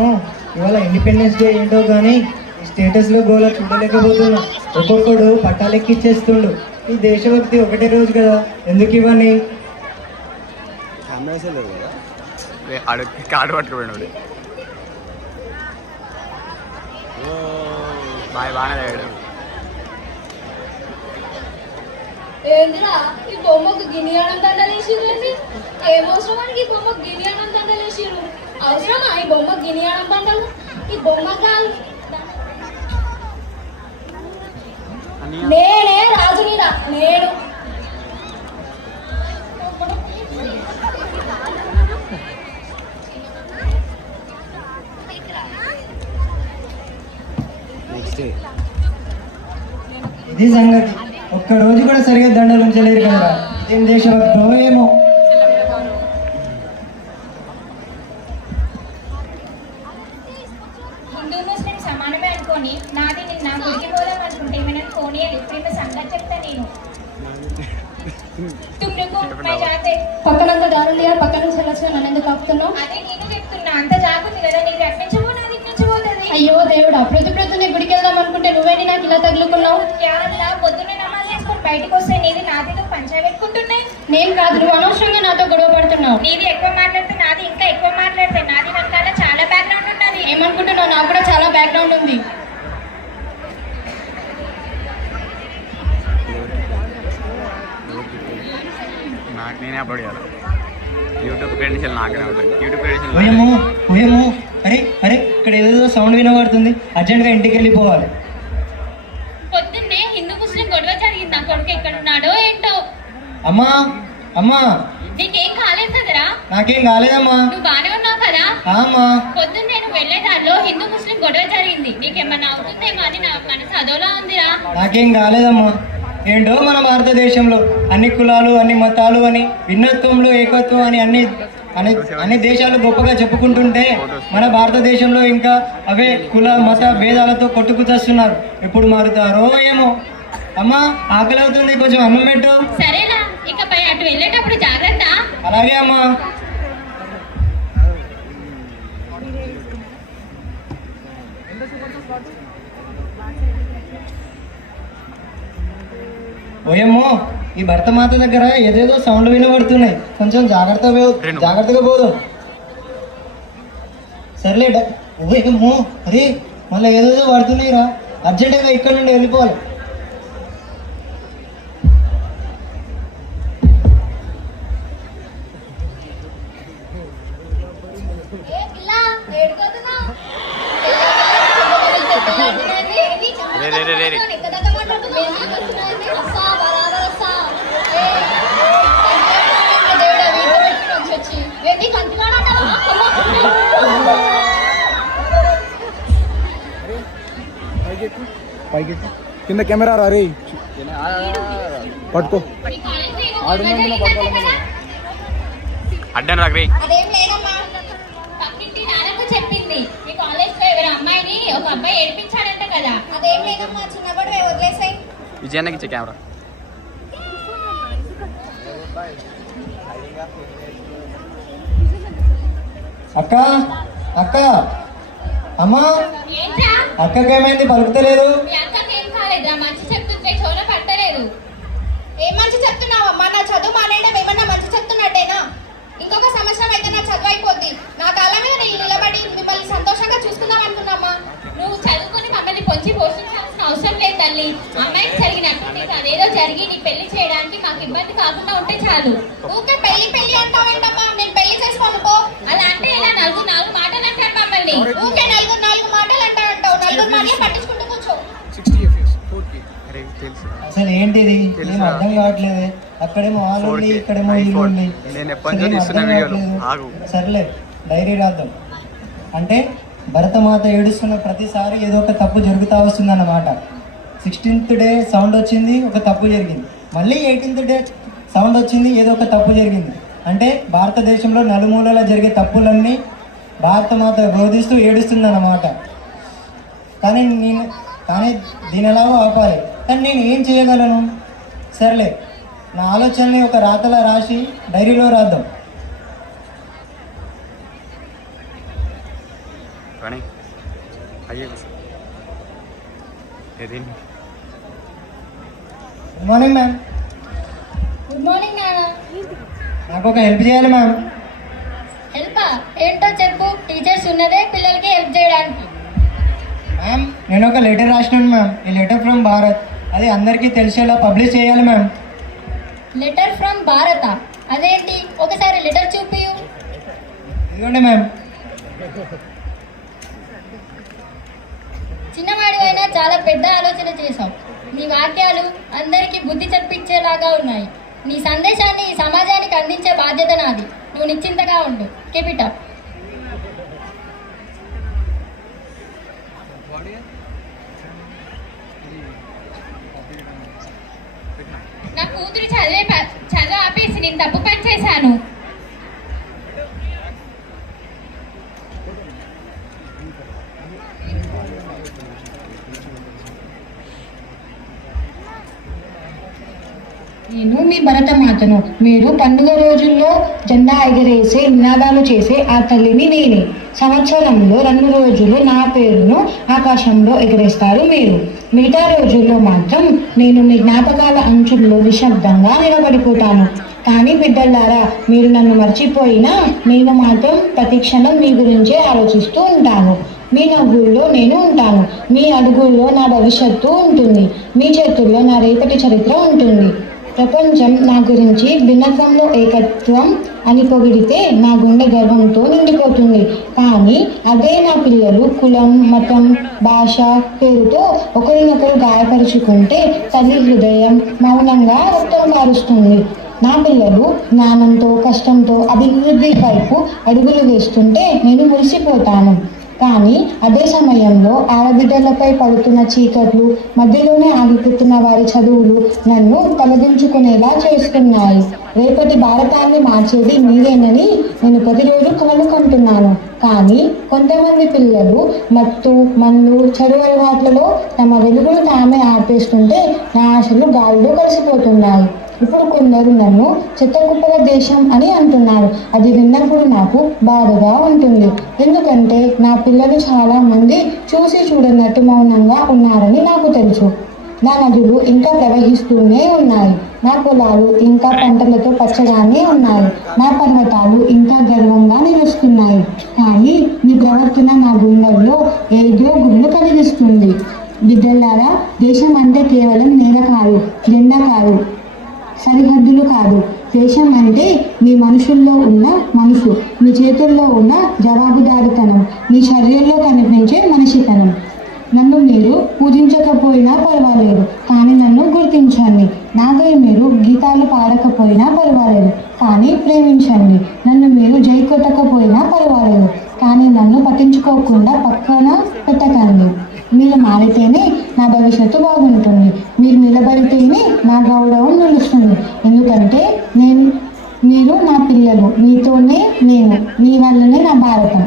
ఏమో ఇవాళ independence day ఏంటో కానీ స్టేటస్లో గోల చూడలేకపోతున్నా. ఒక్కొక్కడు పట్టాలెక్కిచ్చేస్తుండు. ఈ దేశభక్తి ఒకటే రోజు కదా, ఎందుకు ఇవన్నీ? కార్డు పట్టుకుపోయాడు. బాగానే ఏందిరా ఈ బొమ్మకు గినియానం దండలేసిరండి. ఏమవసరమానికి ఈ బొమ్మకు గినియానం దండలేసిరు? అవసరమా ఈ బొమ్మ గినియానం దండలు? ఈ బొమ్మ కాదు, నేనే రాజునిరా నేను. ఇది సంగతి. ఒక్క రోజు కూడా సరిగా దండలు ఉంచలేరు కదా, ఏం దేశభక్తో ఏమో. హిందూ ముస్లిం సమానమే అనుకోని నాది నిన్న గుడికి పోదాం అనుకుంటే ఏమైనా ఫోన్ ఇప్పుడు సంగతి చెప్తా నేను. పక్కనంత దారులు పక్కన నుంచి వెళ్ళొచ్చు, నన్ను ఎందుకు ఆపుతున్నావు? అదే నేను చెప్తున్నా, అంత జాగ్రత్త కదా, నీకు అట్టించబో నాది ఇట్టించబోతుంది. అయ్యో దేవుడా, ప్రొద్దునే గుడికి వెళ్దాం అనుకుంటే నువ్వేంటి నాకు ఇలా తగులుకున్నావు? పొద్దున్నే నమాజ్ చేసుకొని బయటకు వస్తే నీది నాదితో పంచాయతీ పెట్టుకుంటున్నాయి. నేను కాదు, నువ్వు అనవసరంగా నాతో గొడవ పడుతున్నావు. నీది ఎక్కువ మాట్లాడితే నాది ఇంకా ఎక్కువ మాట్లాడితే నాది వెనకాల చాలా బ్యాక్గ్రౌండ్ ఉన్నది. ఏమనుకుంటున్నావు? నాకు కూడా చాలా బ్యాక్గ్రౌండ్ ఉంది. నేనే అప్లోడ్ చేయాలి యూట్యూబ్ క్రెడెన్షియల్ నాకనే ఉంటుంది. యూట్యూబ్ క్రెడెన్షియల్ అరే అరే ఇక్కడ ఏదో సౌండ్ వినబడుతుంది, అర్జెంట్గా ఇంటికి వెళ్ళిపోవాలి. పొద్దున్నే హిందూ ముస్లిం గొడవ జరిగింది. నా కొడుకు ఎక్కడ ఉన్నాడో ఏంటో. అమ్మా అమ్మా, నీకేం కాలేదు కదరా? నాకేం కాలేదమ్మా. నువ్వు బానే ఉన్నావు కదా? అమ్మా, పొద్దున్నే నువ్వు వెళ్లే దారిలో హిందూ ముస్లిం గొడవ జరిగింది. నీకేమన్నా అవుతుందేమో అని నా మనసు అదోలా ఉందిరా. నాకేం కాలేదమ్మా. ఏంటో మన భారతదేశంలో అన్ని కులాలు అన్ని మతాలు అని భిన్నత్వంలో ఏకత్వం అని అన్ని దేశాలు గొప్పగా చెప్పుకుంటుంటే మన భారతదేశంలో ఇంకా అవే కుల మత భేదాలతో కొట్టుకుతస్తున్నారు. ఎప్పుడు మారుతారో ఏమో. అమ్మా ఆకలి అవుతుంది, కొంచెం అన్నం పెట్టు. సరేనా, ఇకపై అటు వెళ్ళేటప్పుడు జాగ్రత్త. అలాగే అమ్మా. ఓయమ్మో, ఈ భరతమాత దగ్గర ఏదేదో సౌండ్ వినబడుతున్నాయి, కొంచెం జాగ్రత్తగా పోదాం. సర్లే. ఓయమ్మో, అరే మళ్ళీ ఏదేదో పడుతున్నాయి రా, అర్జెంటుగా ఇక్కడ నుండి వెళ్ళిపోవాలి. కింద కెమెరా రా రే, పట్టుకో. అడ్డం రాగ్రీ. పక్కింటి నాన్నకు చెప్పింది మీ కాలేజ్ లో ఎవరు అమ్మాయిని ఒక అబ్బాయి ఏడిపించాడంట కదా. అదేం లేదమ్మా, చిన్నప్పుడు వదిలేసాయి. విజయానికి ఇచ్చే కెమెరా. అక్క అక్క, అమ్మా అక్కకేమైంది, పలుకుతలేదు? ఏం కాలేదురా, మంచి చెప్తుంటే చోన పట్టలేదు. ఏం మంచి చెప్తున్నావమ్మా? నా చదువు మానేయడం ఏమన్నా మంచి చెప్తున్నట్టేనా? ఇంకొక సంవత్సరం అయితే నా చదువు అయిపోద్ది. నా కాళ్ళ మీద నేను నిలబడి మిమ్మల్ని సంతోషంగా చూసుకుందాం అనుకున్నామా? నువ్వు చదువుకుని మమ్మల్ని పొంచి పోషించాల్సిన అవసరం లేదు తల్లి. అమ్మాయికి జరిగినట్టు నీకు అదేదో జరిగి నీ పెళ్లి చేయడానికి మాకు ఇబ్బంది కాకుండా ఉంటే చాలు. ఊకే పెళ్లి అంటావేంటమ్మా? నేను పెళ్లి చేసుకోను పో. అలా అంటే ఇలా నాలుగు మాటలు అంటారు మమ్మల్ని. ఊకే నాలుగు మాటలు అంటావు. నలుగురు మాటలు పట్టించుకుంటూ కూర్చో. అసలు ఏంటిది, ఏం అర్థం కావట్లేదు. అక్కడేమో వాళ్ళు ఉంది, ఇక్కడేమో ఇల్లు ఉంది. సర్లే, డైరీ రాద్దాం. అంటే భరతమాత ఏడుస్తున్న ప్రతిసారి ఏదో ఒక తప్పు జరుగుతూ వస్తుంది అన్నమాట. 16th డే సౌండ్ వచ్చింది, ఒక తప్పు జరిగింది. మళ్ళీ 18th డే సౌండ్ వచ్చింది, ఏదో ఒక తప్పు జరిగింది. అంటే భారతదేశంలో నలుమూలలా జరిగే తప్పులన్నీ భారతమాత బోధిస్తూ ఏడుస్తుంది అన్నమాట. కానీ దీని ఎలాగో ఆపాలి. కానీ నేను ఏం చేయగలను? సర్లే, నా ఆలోచనని ఒక రాతలా రాసి డైరీలో రాద్దాం. కానీ అయ్యే ఏది good morning ma'am. Good morning నాన్న. నాకు ఒక హెల్ప్ చేయాలి మ్యామ్. హెల్పా? ఏంటో చెప్పు. టీచర్స్ ఉన్నదే పిల్లలకి హెల్ప్ చేయడానికి. మ్యామ్ నేను ఒక లెటర్ రాసినాను మ్యామ్. ఈ లెటర్ ఫ్రమ్ భారత్ అది అందరికీ తెలిసేలా పబ్లిష్ చేయాలి మ్యామ్. లెటర్ ఫ్రమ్ భారత? అదేంటి? ఒకసారి లెటర్ చూపియు. ఇదిగోండి మ్యామ్. చిన్నవాడివైనా చాలా పెద్ద ఆలోచన చేశావు. నీ వాక్యాలు అందరికీ బుద్ధి చెప్పించేలాగా ఉన్నాయి. నీ సందేశాన్ని ఈ సమాజానికి అందించే బాధ్యత నాది. నువ్వు నిశ్చింతగా ఉండు. Keep it up. నా కూతురు చదువు ఆపేసి నేను తప్పు పని చేశాను. నేను మీ భరతమాతను. మీరు పండుగ రోజుల్లో జెండా ఎగరేసే నినాదాలు చేసే ఆ తల్లిని నేనే. సంవత్సరంలో 2 రోజులు నా పేరును ఆకాశంలో ఎగరేస్తారు మీరు. మిగతా రోజుల్లో మాత్రం నేను మీ జ్ఞాపకాల అంచుల్లో నిశ్శబ్దంగా నిలబడిపోతాను. కానీ బిడ్డలారా, మీరు నన్ను మర్చిపోయినా నేను మాత్రం ప్రతి క్షణం మీ గురించే ఆలోచిస్తూ ఉంటాను. మీ నవ్వుల్లో నేను ఉంటాను. మీ అడుగుల్లో నా భవిష్యత్తు ఉంటుంది. మీ చేతుల్లో నా రేపటి చరిత్ర ఉంటుంది. ప్రపంచం నా గురించి భిన్నత్వంలో ఏకత్వం అని పొగిడితే నా గుండె గర్వంతో నిండిపోతుంది. కానీ అదే నా పిల్లలు కులం, మతం, భాష పేరుతో ఒకరినొకరు గాయపరుచుకుంటే తల్లి హృదయం మౌనంగా రక్తం కారుస్తుంది. నా పిల్లలు జ్ఞానంతో, కష్టంతో అభివృద్ధి వైపు అడుగులు వేస్తుంటే నేను మురిసిపోతాను. కానీ అదే సమయంలో ఆడబిడ్డలపై పడుతున్న చీకట్లు, మధ్యలోనే ఆగిపోతున్న వారి చదువులు నన్ను తలదించుకునేలా చేస్తున్నాయి. రేపటి భారతాన్ని మార్చేది మీరేనని నేను ప్రతిరోజు కలలు కంటున్నాను. కానీ కొంతమంది పిల్లలు మత్తు, మందు, చెడు అలవాట్లలో తమ వెలుగును తామే ఆపేస్తుంటే నా ఆశలు గాలిలో కలిసిపోతున్నాయి. ఇప్పుడు కొందరు నన్ను చెత్తకుప్పల దేశం అని అంటున్నారు. అది విన్నప్పుడు నాకు బాధగా ఉంటుంది. ఎందుకంటే నా పిల్లలు చాలా మంది చూసి చూడనట్టు మౌనంగా ఉన్నారని నాకు తెలుసు. నా నదులు ఇంకా ప్రవహిస్తూనే ఉన్నాయి. నా పొలాలు ఇంకా పంటలతో పచ్చగానే ఉన్నాయి. నా పర్వతాలు ఇంకా గర్వంగా నిలుస్తున్నాయి. కానీ మీ ప్రవర్తన నా గుండెల్లో ఏదో గుళ్ళు కలిగిస్తుంది. బిడ్డలారా, దేశం అంటే కేవలం నేల కాదు, జెండా కాదు, సరిహద్దులు కాదు. దేశం అంటే మీ మనుషుల్లో ఉన్న మనసు, మీ చేతుల్లో ఉన్న జవాబుదారితనం, మీ శరీరంలో కనిపించే మనిషితనం. నన్ను మీరు పూజించకపోయినా పర్వాలేదు, కానీ నన్ను గుర్తించండి. నాకై మీరు గీతాలు పాడకపోయినా పర్వాలేదు, కానీ ప్రేమించండి. నన్ను మీరు జై కొట్టకపోయినా పర్వాలేదు, కానీ నన్ను పట్టించుకోకుండా పక్కన పెట్టకండి. మీరు మారితేనే నా భవిష్యత్తు బాగుంటుంది. మీరు నిలబడితేనే నా గౌరవం నిలుస్తుంది. ఎందుకంటే మీరు నా పిల్లలు, మీతోనే నేను, మీ వల్లనే నా భారతం.